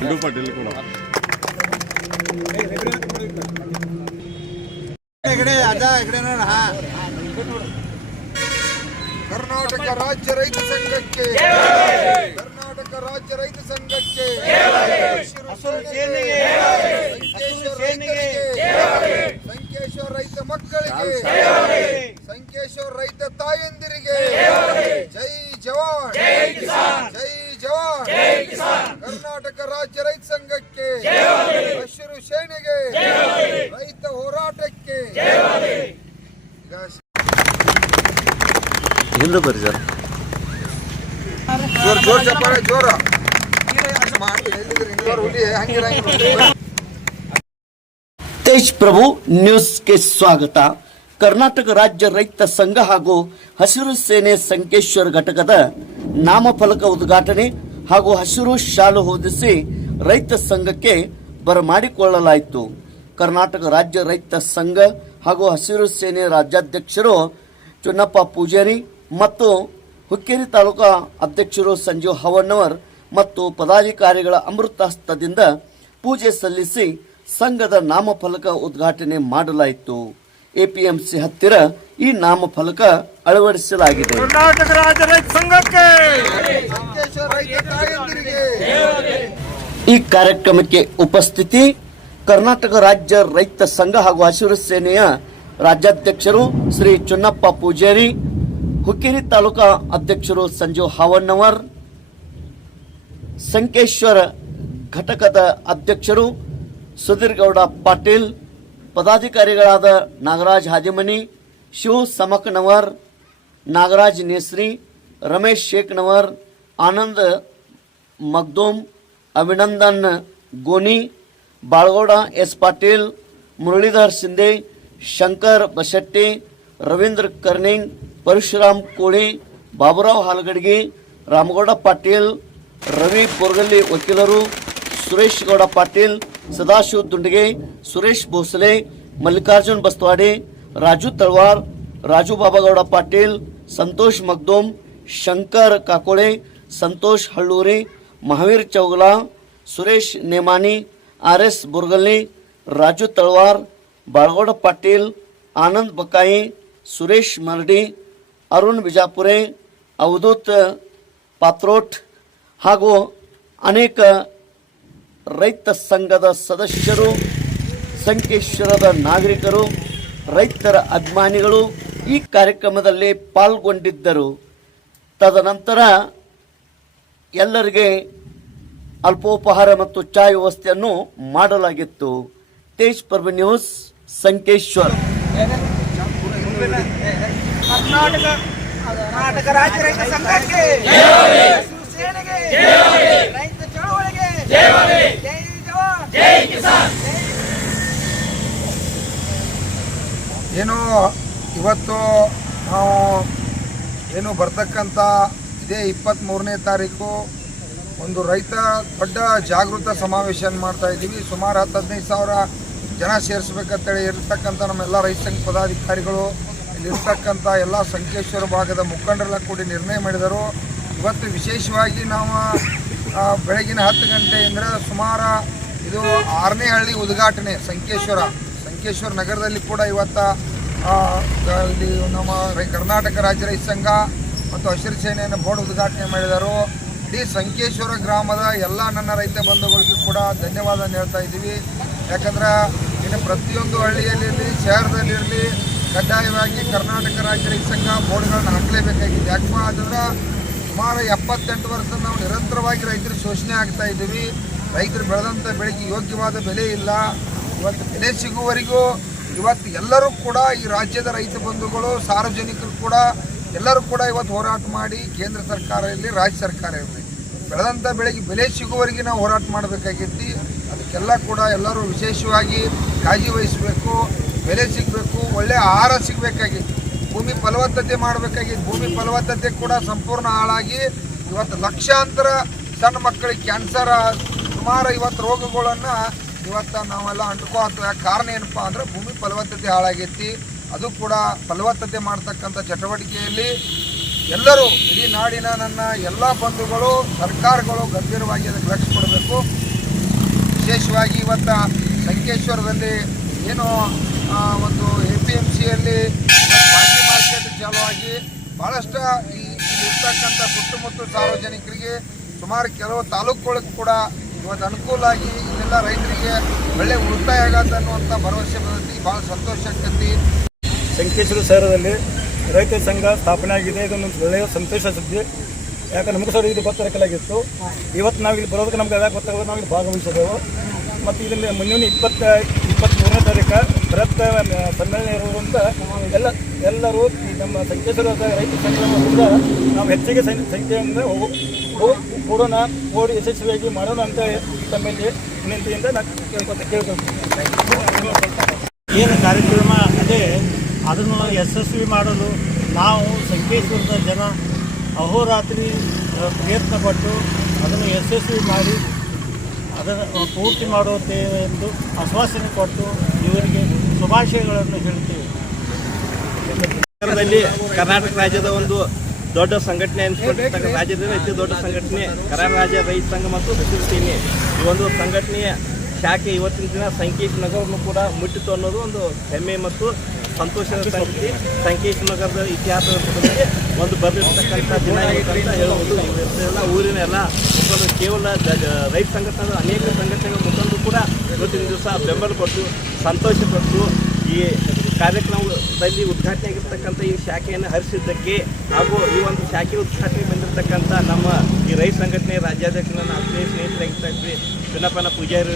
ಗಂಡು ಪಾಟೀಲ್ ಕೂಡ ಕರ್ನಾಟಕ ರಾಜ್ಯ ರೈತ ಸಂಘಕ್ಕೆ ಕರ್ನಾಟಕ ರಾಜ್ಯ ರೈತ ಸಂಘಕ್ಕೆ ಹಸಿರು ಸೇನೆಗೆ, ಸಂಕೇಶ್ವರ ರೈತರಿಗೆ, ಸಂಕೇಶ್ವರ ರೈತ ಮಕ್ಕಳಿಗೆ ಸಂಕೇಶ್ವರ ರೈತ ತಾಯಂದಿರಿಗೆ ಜೈ ಜವಾನ್! ಜೈ ಜವಾನ್! ಕರ್ನಾಟಕ ರಾಜ್ಯ ರೈತ ಸಂಘಕ್ಕೆ ಹಸಿರು ಸೇನೆಗೆ ರೈತ ಹೋರಾಟಕ್ಕೆ ಈಗ ಹಿಂದೆ ಬರ್ರಿ ಸರ್. ಜೋರ ಜೋರ ಚಪ್ಪಾಳೆ ಜೋರ. ಮಾಡಿ ಎಲ್ಲಿದ್ರಿ? ನೀವು ಹುಲಿ ಹಂಗಿರಂಗಿಲ್ಲ ತೇಜ್ ಪ್ರಭು ನ್ಯೂಸ್ಗೆ ಸ್ವಾಗತ. ಕರ್ನಾಟಕ ರಾಜ್ಯ ರೈತ ಸಂಘ ಹಾಗೂ ಹಸಿರು ಸೇನೆ ಸಂಕೇಶ್ವರ ಘಟಕದ ನಾಮಫಲಕ ಉದ್ಘಾಟನೆ ಹಾಗೂ ಹಸಿರು ಶಾಲು ಹೊದಿಸಿ ರೈತ ಸಂಘಕ್ಕೆ ಬರಮಾಡಿಕೊಳ್ಳಲಾಯಿತು. ಕರ್ನಾಟಕ ರಾಜ್ಯ ರೈತ ಸಂಘ ಹಾಗೂ ಹಸಿರು ಸೇನೆ ರಾಜ್ಯಾಧ್ಯಕ್ಷರು ಚುನ್ನಪ್ಪ ಪೂಜಾರಿ ಮತ್ತು ಹುಕ್ಕೇರಿ ತಾಲೂಕಾ ಅಧ್ಯಕ್ಷರು ಸಂಜೀವ್ ಹವಣ್ಣವರ್ ಮತ್ತು ಪದಾಧಿಕಾರಿಗಳ ಅಮೃತಹಸ್ತದಿಂದ ಪೂಜೆ ಸಲ್ಲಿಸಿ ಸಂಘದ ನಾಮಫಲಕ ಉದ್ಘಾಟನೆ ಮಾಡಲಾಯಿತು. ಎಪಿಎಂಸಿ ಹತ್ತಿರ ಈ ನಾಮಫಲಕ ಅಳವಡಿಸಲಾಗಿದೆ. ಕರ್ನಾಟಕ ರಾಜ್ಯ ರೈತ ಸಂಘಕ್ಕೆ! ಸಂಕೇಶ್ವರ ರೈತ ತಾಯಂದಿರಿಗೆ ಈ ಕಾರ್ಯಕ್ರಮಕ್ಕೆ ಉಪಸ್ಥಿತಿ ಕರ್ನಾಟಕ ರಾಜ್ಯ ರೈತ ಸಂಘ ಹಾಗೂ ಹಸಿರು ಸೇನೆಯ ರಾಜ್ಯಾಧ್ಯಕ್ಷರು ಶ್ರೀ ಚುನ್ನಪ್ಪ ಪೂಜಾರಿ ಹುಕ್ಕೇರಿ ತಾಲೂಕಾ ಅಧ್ಯಕ್ಷರು ಸಂಜು ಹಾವಣ್ಣವರ್ ಸಂಕೇಶ್ವರ ಘಟಕದ ಅಧ್ಯಕ್ಷರು ಸುಧೀರ್ಗೌಡ ಪಾಟೀಲ್, ಪದಾಧಿಕಾರಿಗಳಾದ ನಾಗರಾಜ್ ಹಾದಿಮನಿ ಶಿವ ಸಮಕ್ನವರ್, ನಾಗರಾಜ್ ನೇಸ್ರಿ, ರಮೇಶ್ ಶೇಖ್ನವರ್, ಆನಂದ್ ಮಗ್ದೂಮ್, ಅಭಿನಂದನ್ ಗೋನಿ, ಬಾಳಗೌಡ ಎಸ್ ಪಾಟೀಲ್, ಮುರಳೀಧರ್ ಶಿಂದೆ ಶಂಕರ್ ಬಶೆಟ್ಟಿ, ರವೀಂದ್ರ ಕರ್ನಿಂಗ್ ಪರಶುರಾಮ್ ಕೋಳಿ, ಬಾಬುರಾವ್ ಹಾಲಗಡ್ಗಿ, ರಾಮಗೌಡ ಪಾಟೀಲ್, ರವಿ ಬೋರ್ಗಲ್ಲಿ ವಕೀಲರು, ಸುರೇಶ್ ಗೌಡ ಪಾಟೀಲ್ ಸದಾಶಿವ ದುಂಡಗೆ ಸುರೇಶ್ ಭೋಸಲೆ ಮಲ್ಲಿಕಾರ್ಜುನ್ ಬಸ್ತವಾಡಿ ರಾಜು ತಳವಾರ್ ರಾಜು ಬಾಬಾಗೌಡ ಪಾಟೀಲ್ ಸಂತೋಷ್ ಮಗ್ದೋಮ್ ಶಂಕರ್ ಕಾಕೋಳೆ ಸಂತೋಷ್ ಹಳ್ಳೂರಿ ಮಹಾವೀರ್ ಚೌಗಲಾ ಸುರೇಶ್ ನೇಮಾನಿ ಆರ್ ಎಸ್ ಬುರ್ಗಲ್ನಿ ರಾಜು ತಳವಾರ್ ಬಾಳಗೌಡ ಪಾಟೀಲ್ ಆನಂದ್ ಬಕಾಯಿ ಸುರೇಶ್ ಮರಡಿ ಅರುಣ್ ಬಿಜಾಪುರೆ ಅವಧೂತ್ ಪಾತ್ರೋಟ್ ಹಾಗೂ ಅನೇಕ ರೈತ ಸಂಘದ ಸದಸ್ಯರು, ಸಂಕೇಶ್ವರದ ನಾಗರಿಕರು, ರೈತರ ಅಭಿಮಾನಿಗಳು ಈ ಕಾರ್ಯಕ್ರಮದಲ್ಲಿ ಪಾಲ್ಗೊಂಡಿದ್ದರು. ತದನಂತರ ಎಲ್ಲರಿಗೆ ಅಲ್ಪೋಪಹಾರ ಮತ್ತು ಚಾಯ್ ವ್ಯವಸ್ಥೆಯನ್ನು ಮಾಡಲಾಗಿತ್ತು. ತೇಜ್ ಪರ್ವ ನ್ಯೂಸ್, ಸಂಕೇಶ್ವರ್. ಕರ್ನಾಟಕ ರಾಜ್ಯ ರೈತ ಸಂಘಕ್ಕೆ ಹಸಿರು ಸೇನೆಗೆ ರೈತ ಚಳವಳಿಗೆ ಜೈ ಜವಾನ್ ಜೈ ಕಿಸಾನ್ ಏನು ಇವತ್ತು ನಾವು ಏನು ಬರ್ತಕ್ಕಂಥ ಇದೇ ಇಪ್ಪತ್ತ್ಮೂರನೇ ತಾರೀಕು ಒಂದು ರೈತ ದೊಡ್ಡ ಜಾಗೃತ ಸಮಾವೇಶ ಮಾಡ್ತಾ ಇದ್ದೀವಿ. ಸುಮಾರು ಹತ್ತು ಹದಿನೈದು ಸಾವಿರ ಜನ ಸೇರಿಸ್ಬೇಕಂತೇಳಿ ಇರ್ತಕ್ಕಂಥ ನಮ್ಮೆಲ್ಲ ರೈತ ಸಂಘ ಪದಾಧಿಕಾರಿಗಳು, ಇಲ್ಲಿರ್ತಕ್ಕಂಥ ಎಲ್ಲ ಸಂಕೇಶ್ವರ ಭಾಗದ ಮುಖಂಡರೆಲ್ಲ ಕೂಡಿ ನಿರ್ಣಯ ಮಾಡಿದರು. ಇವತ್ತು ವಿಶೇಷವಾಗಿ ನಾವು ಬೆಳಗಿನ ಹತ್ತು ಗಂಟೆಯಿಂದ ಸುಮಾರು ಇದು ಆರನೇ ಹಳ್ಳಿ ಉದ್ಘಾಟನೆ ಸಂಕೇಶ್ವರ. ಸಂಕೇಶ್ವರ ನಗರದಲ್ಲಿ ಕೂಡ ಇವತ್ತು ಇಲ್ಲಿ ನಮ್ಮ ಕರ್ನಾಟಕ ರಾಜ್ಯ ರೈತ ಸಂಘ ಮತ್ತು ಹಸಿರು ಸೇನೆಯನ್ನು ಬೋರ್ಡ್ ಉದ್ಘಾಟನೆ ಮಾಡಿದರು. ಇಡೀ ಸಂಕೇಶ್ವರ ಗ್ರಾಮದ ಎಲ್ಲ ನನ್ನ ರೈತ ಬಂಧುಗಳಿಗೂ ಕೂಡ ಧನ್ಯವಾದ ಹೇಳ್ತಾ ಇದ್ದೀವಿ. ಯಾಕಂದ್ರೆ ಇನ್ನು ಪ್ರತಿಯೊಂದು ಹಳ್ಳಿಯಲ್ಲಿರಲಿ ಶಹರದಲ್ಲಿರಲಿ ಕಡ್ಡಾಯವಾಗಿ ಕರ್ನಾಟಕ ರಾಜ್ಯ ರೈತ ಸಂಘ ಬೋರ್ಡ್ಗಳನ್ನು ಹಾಕಲೇಬೇಕಾಗಿದೆ. ಯಾಕಪ್ಪ ಅಂತಂದ್ರೆ ಸುಮಾರು ಎಪ್ಪತ್ತೆಂಟು ವರ್ಷ ನಾವು ನಿರಂತರವಾಗಿ ರೈತರು ಶೋಷಣೆ ಆಗ್ತಾ ಇದ್ದೀವಿ. ರೈತರು ಬೆಳೆದಂಥ ಬೆಳೆಗೆ ಯೋಗ್ಯವಾದ ಬೆಲೆ ಇಲ್ಲ. ಇವತ್ತು ಬೆಲೆ ಸಿಗುವವರೆಗೂ ಇವತ್ತು ಎಲ್ಲರೂ ಕೂಡ ಈ ರಾಜ್ಯದ ರೈತ ಬಂಧುಗಳು, ಸಾರ್ವಜನಿಕರು ಕೂಡ ಎಲ್ಲರೂ ಕೂಡ ಇವತ್ತು ಹೋರಾಟ ಮಾಡಿ ಕೇಂದ್ರ ಸರ್ಕಾರ ಇರಲಿ, ರಾಜ್ಯ ಸರ್ಕಾರ ಇರಲಿ. ಬೆಳೆದಂಥ ಬೆಳೆಗೆ ಬೆಲೆ ಸಿಗುವವರೆಗೆ ನಾವು ಹೋರಾಟ ಮಾಡಬೇಕಾಗೈತಿ ಅದಕ್ಕೆಲ್ಲ ಕೂಡ ಎಲ್ಲರೂ ವಿಶೇಷವಾಗಿ ಕಾಳಜಿ ವಹಿಸಬೇಕು, ಬೆಲೆ ಸಿಗಬೇಕು ಒಳ್ಳೆಯ ಆಹಾರ ಸಿಗಬೇಕಾಗಿತ್ತು. ಭೂಮಿ ಫಲವತ್ತತೆ ಮಾಡಬೇಕಾಗಿತ್ತು. ಭೂಮಿ ಫಲವತ್ತತೆ ಕೂಡ ಸಂಪೂರ್ಣ ಹಾಳಾಗಿ ಇವತ್ತು ಲಕ್ಷಾಂತರ ಸಣ್ಣ ಮಕ್ಕಳಿಗೆ ಕ್ಯಾನ್ಸರ್ ಸುಮಾರು ಇವತ್ತು ರೋಗಗಳನ್ನು ಇವತ್ತು ನಾವೆಲ್ಲ ಅಂಟ್ಕೋ ಅಥವಾ ಕಾರಣ ಏನಪ್ಪ ಅಂದ್ರೆ ಭೂಮಿ ಫಲವತ್ತತೆ ಹಾಳಾಗೈತಿ. ಅದು ಕೂಡ ಫಲವತ್ತತೆ ಮಾಡ್ತಕ್ಕಂಥ ಚಟುವಟಿಕೆಯಲ್ಲಿ ಎಲ್ಲರೂ, ಇಡೀ ನಾಡಿನ ನನ್ನ ಎಲ್ಲ ಬಂಧುಗಳು, ಸರ್ಕಾರಗಳು ಗಂಭೀರವಾಗಿ ಅದಕ್ಕೆ ಲಕ್ಷ್ಯ ಕೊಡಬೇಕು. ವಿಶೇಷವಾಗಿ ಇವತ್ತು ಸಂಕೇಶ್ವರದಲ್ಲಿ ಏನು ಒಂದು ಎ ಪಿ ಎಂ ಸಿಯಲ್ಲಿ ಬಾಕಿ ಮಾರ್ಕೆಟ್ ಚಾಲವಾಗಿ ಭಾಳಷ್ಟು ಈ ಇರ್ತಕ್ಕಂಥ ಸುತ್ತಮುತ್ತ ಸಾರ್ವಜನಿಕರಿಗೆ ಸುಮಾರು ಕೆಲವು ತಾಲೂಕುಗಳಿಗೆ ಕೂಡ ಇವತ್ತು ಅನುಕೂಲ ಆಗಿ ಇಲ್ಲೆಲ್ಲ ರೈತರಿಗೆ ಒಳ್ಳೆ ಉಳಿತಾಯ ಆಗತ್ತೆ ಅನ್ನುವಂಥ ಭರವಸೆ ಬಂದೈತಿ. ಭಾಳ ಸಂತೋಷ ಆಗ್ತೈತಿ. ಸಂಕೇಶ್ವರ ಸಹರದಲ್ಲಿ ರೈತ ಸಂಘ ಸ್ಥಾಪನೆ ಆಗಿದೆ. ಇದೊಂದು ಒಳ್ಳೆಯ ಸಂತೋಷ ಸುದ್ದಿ. ಯಾಕಂದ್ರೆ ನಮಗೆ ಸರ್ ಇದು ಗೊತ್ತಿರಕಲಾಗಿತ್ತು ಇವತ್ತು ನಾವು ಇಲ್ಲಿ ಬರೋದಕ್ಕೆ ನಮ್ಗೆ ಅದಕ್ಕೆ ಗೊತ್ತಾಗೋದು? ನಾವು ಇಲ್ಲಿ ಭಾಗವಹಿಸಿದೆವು. ಮತ್ತು ಇದರಲ್ಲಿ ಮುಂದಿನ ಇಪ್ಪತ್ತ ಇಪ್ಪತ್ತ್ಮೂರನೇ ತಾರೀಕು ಬೃಹತ್ ಸಮ್ಮೇಳನ ಇರುವುದರಿಂದ ಎಲ್ಲ ಎಲ್ಲರೂ ನಮ್ಮ ಸಂಕೇತ ರೈತ ಸಂಘದಿಂದ ನಾವು ಹೆಚ್ಚಿಗೆ ಸಂಖ್ಯೆಯಿಂದ ಕೊಡೋಣ ಓಡಿ ಯಶಸ್ವಿಯಾಗಿ ಮಾಡೋಣ ಅಂತ ತಮ್ಮಲ್ಲಿ ವಿನಂತಿಯಿಂದ ನಾನು ಕೇಳ್ಕೊತ ಕೇಳ್ಕೊಳ್ತೀನಿ ಏನು ಕಾರ್ಯಕ್ರಮ ಅದೇ ಅದನ್ನು ಯಶಸ್ವಿ ಮಾಡಲು ನಾವು ಸಂಕೇಶ್ವರದ ಜನ ಅಹೋರಾತ್ರಿ ಅಹ್, ಪ್ರಯತ್ನ ಪಟ್ಟು ಅದನ್ನು ಯಶಸ್ವಿ ಮಾಡಿ ಅದನ್ನು ಪೂರ್ತಿ ಮಾಡುತ್ತೇವೆ ಎಂದು ಆಶ್ವಾಸನೆ ಕೊಟ್ಟು ಇವರಿಗೆ ಶುಭಾಶಯಗಳನ್ನು ಹೇಳ್ತೇವೆ ಕರ್ನಾಟಕ ರಾಜ್ಯದ ಒಂದು ದೊಡ್ಡ ಸಂಘಟನೆ ಅನ್ಸ್ಕೊಂಡಿರ್ತಕ್ಕ ರಾಜ್ಯದಲ್ಲಿ ಅತಿ ದೊಡ್ಡ ಸಂಘಟನೆ ಕರ್ನಾಟಕ ರಾಜ್ಯ ರೈತ ಸಂಘ ಮತ್ತು ಹಸಿರು ಸೇನೆ ಈ ಒಂದು ಸಂಘಟನೆಯ ಶಾಖೆ ಇವತ್ತಿನ ದಿನ ಸಂಕೇಶ್ ನಗರವನ್ನು ಕೂಡ ಮುಟ್ಟಿತು ಅನ್ನೋದು ಒಂದು ಹೆಮ್ಮೆ ಮತ್ತು ಸಂತೋಷದ ಸಂಗತಿ. ಸಂಕೇಶ್ ನಗರದ ಇತಿಹಾಸದ ಒಂದು ಬರೆದಿರ್ತಕ್ಕಂಥ ದಿನ ಇವತ್ತಂತ ಹೇಳ್ಬೋದು. ಇವತ್ತೆಲ್ಲ ಊರಿನ ಎಲ್ಲ ಕೇವಲ ರೈತ ಸಂಘಟನೆ ಅನೇಕ ಸಂಘಟನೆಗಳ ಮುಖಂಡರು ಕೂಡ ಇವತ್ತಿನ ದಿವಸ ಬೆಂಬಲ ಕೊಟ್ಟು, ಸಂತೋಷಪಟ್ಟು ಈ ಕಾರ್ಯಕ್ರಮದಲ್ಲಿ ಉದ್ಘಾಟನೆ ಆಗಿರ್ತಕ್ಕಂಥ ಈ ಶಾಖೆಯನ್ನು ಹರಿಸಿದ್ದಕ್ಕೆ ಹಾಗೂ ಈ ಒಂದು ಶಾಖೆ ಉದ್ಘಾಟನೆ ಬಂದಿರತಕ್ಕಂಥ ನಮ್ಮ ಈ ರೈತ ಸಂಘಟನೆ ರಾಜ್ಯಾಧ್ಯಕ್ಷರ ಆತ್ಮೀಯ ಇದ್ವಿ ಚಿನ್ನಪ್ಪನ ಪೂಜಾರಿ